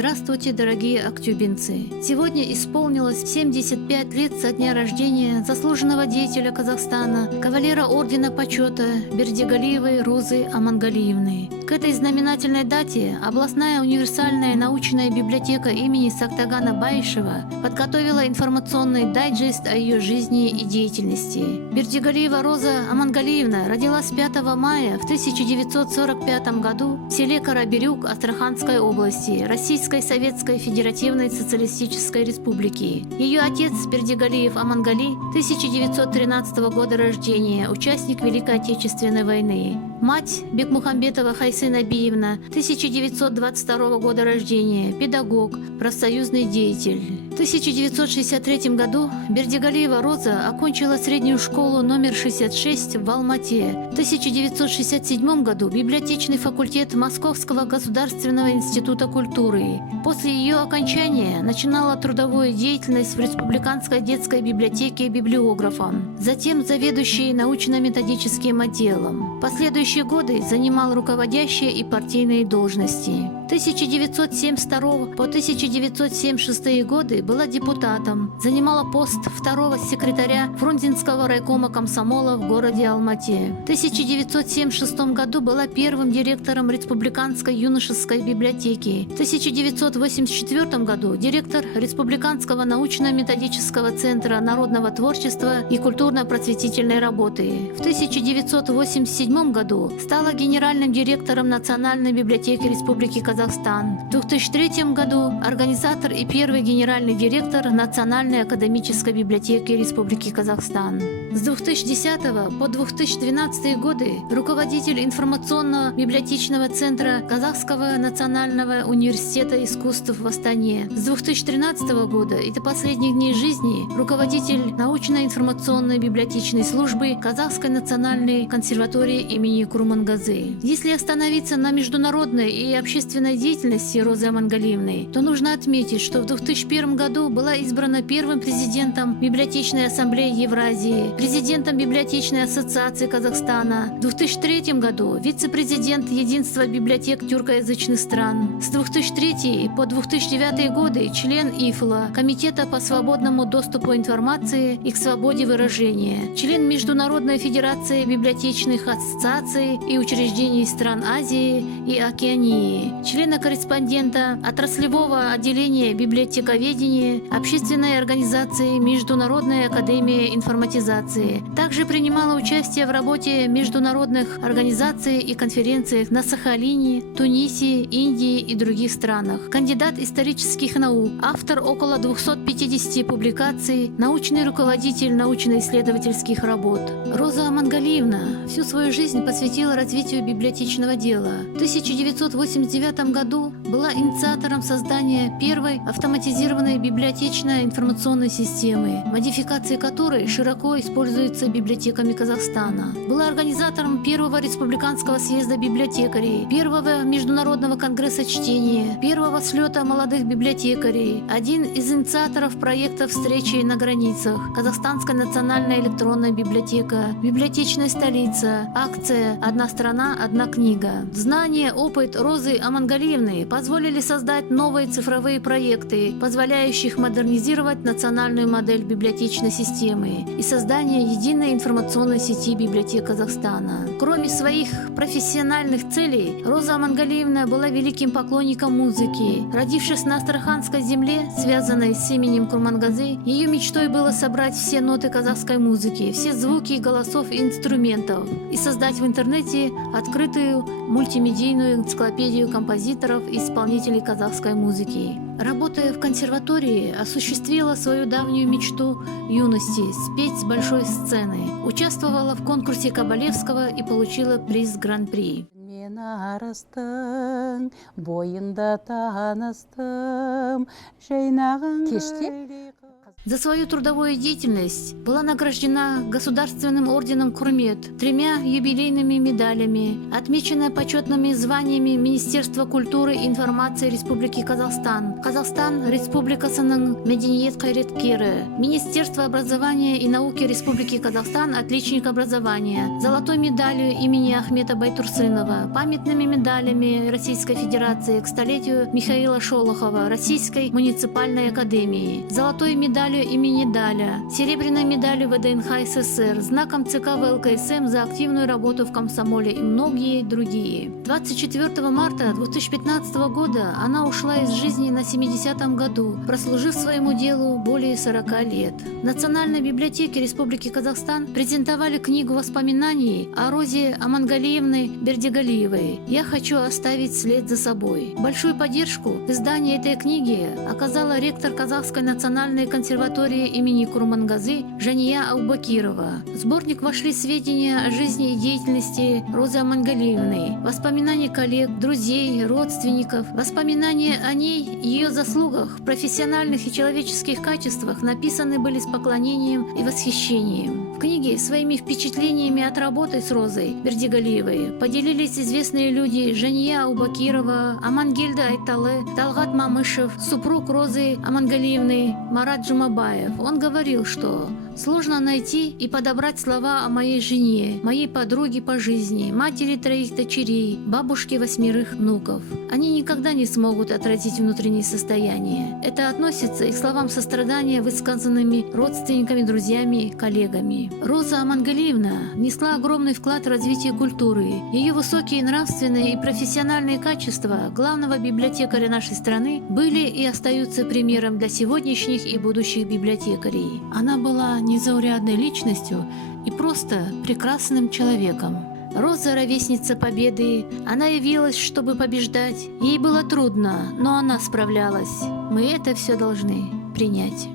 Здравствуйте, дорогие актюбинцы! Сегодня исполнилось 75 лет со дня рождения заслуженного деятеля Казахстана, кавалера Ордена Почета Бердигалиевой Розы Амангалиевны. К этой знаменательной дате областная универсальная научная библиотека имени Сактагана Баишева подготовила информационный дайджест о ее жизни и деятельности. Бердигалиева Роза Амангалиевна родилась 5 мая в 1945 году в селе Карабирюк Астраханской области Российской Советской Федеративной Социалистической Республики. Ее отец Бердигалиев Амангали 1913 года рождения, участник Великой Отечественной войны. Мать Бекмухамбетова Хайсы Набиевна 1922 года рождения, педагог, профсоюзный деятель. В 1963 году Бердигалиева Роза окончила среднюю школу номер 66 в Алмате. В 1967 году библиотечный факультет Московского государственного института культуры. После ее окончания начинала трудовую деятельность в Республиканской детской библиотеке библиографом, затем заведующей научно-методическим отделом. В последующие годы занимал руководящие и партийные должности. В 1972 по 1976 годы была депутатом, занимала пост второго секретаря Фрунзенского райкома комсомола в городе Алмате. В 1976 году была первым директором Республиканской юношеской библиотеки. В 1984 году директор Республиканского научно-методического центра народного творчества и культурно-просветительной работы. В 1987 году стала генеральным директором Национальной библиотеки Республики Казахстан. В 2003 году организатор и первый генеральный директор Национальной академической библиотеки Республики Казахстан. С 2010 по 2012 годы руководитель информационного библиотечного центра Казахского национального университета искусств в Астане. С 2013 года и до последних дней жизни руководитель научно-информационной библиотечной службы Казахской национальной консерватории имени Курмангазы. Если остановиться на международной и общественной деятельности Розы Амангалиевны, то нужно отметить, что в 2001 году была избрана первым президентом Библиотечной ассамблеи Евразии, президентом Библиотечной ассоциации Казахстана. В 2003 году вице-президент Единства библиотек тюркоязычных стран. С 2003 по 2009 годы член ИФЛА, Комитета по свободному доступу информации и к свободе выражения, член Международной федерации библиотечных ассоциаций и учреждений стран Азии и Океании, члена-корреспондента отраслевого отделения библиотековедения общественной организации Международная академия информатизации. Также принимала участие в работе международных организаций и конференциях на Сахалине, Тунисе, Индии и других странах. Кандидат исторических наук, автор около 250 публикаций, научный руководитель научно-исследовательских работ. Роза Амангалиевна всю свою жизнь посвятила развитию библиотечного дела. В 1989 году была инициатором создания первой автоматизированной библиотечной информационной системы, модификации которой широко используются библиотеками Казахстана. Была организатором первого республиканского съезда библиотекарей, первого международного конгресса чтения, первого слета молодых библиотекарей, один из инициаторов проекта встречи на границах, Казахстанская национальная электронная библиотека, библиотечная столица, акция «Одна страна, одна книга». Знания, опыт Розы Амангалиевны позволили создать новые цифровые проекты, позволяющих модернизировать национальную модель библиотечной системы и создание единой информационной сети библиотек Казахстана. Кроме своих профессиональных целей, Роза Амангалиевна была великим поклонником музыки. Родившись на Астраханской земле, связанной с именем Курмангазы, ее мечтой было собрать все ноты казахской музыки, все звуки голосов и инструментов и создать в интернете открытую мультимедийную энциклопедию композиторов и исполнителей казахской музыки. Работая в консерватории, осуществила свою давнюю мечту юности – спеть с большой сцены. Участвовала в конкурсе Кабалевского и получила приз Гран-при. Кеште За свою трудовую деятельность была награждена Государственным орденом Курмет, 3 юбилейными медалями, отмечена почетными званиями Министерства культуры и информации Республики Казахстан, Казахстан Республикасының Мәдениет қайраткері, Министерство образования и науки Республики Казахстан отличник образования, золотой медалью имени Ахмета Байтурсынова, памятными медалями Российской Федерации к столетию Михаила Шолохова, Российской муниципальной академии, золотой медалью имени Даля, серебряной медалью ВДНХ СССР, знаком ЦК ВЛКСМ за активную работу в комсомоле и многие другие. 24 марта 2015 года она ушла из жизни на 70-м году, прослужив своему делу более 40 лет. В Национальной библиотеке Республики Казахстан презентовали книгу воспоминаний о Розе Амангалиевне Бердигалиевой «Я хочу оставить след за собой». Большую поддержку в издании этой книги оказала ректор Казахской национальной консерватории имени Курмангазы Жания Аубакирова. В сборник вошли сведения о жизни и деятельности Розы Амангалиевны, воспоминания коллег, друзей, родственников, воспоминания о ней и ее заслугах, профессиональных и человеческих качествах написаны были с поклонением и восхищением. В книге своими впечатлениями от работы с Розой Бердигалиевой поделились известные люди Жания Аубакирова, Амангельда Айталы, Талгат Мамышев, супруг Розы Амангалиевны Марат Джумабаев. Он говорил, что сложно найти и подобрать слова о моей жене, моей подруге по жизни, матери 3 дочерей, бабушке 8 внуков. Они никогда не смогут отразить внутреннее состояние. Это относится и к словам сострадания, высказанными родственниками, друзьями, коллегами. Роза Амангалиевна внесла огромный вклад в развитие культуры. Ее высокие нравственные и профессиональные качества главного библиотекаря нашей страны были и остаются примером для сегодняшних и будущих библиотекарей. Она была незаурядной личностью и просто прекрасным человеком. Роза — ровесница Победы. Она явилась, чтобы побеждать. Ей было трудно, но она справлялась. Мы это все должны принять.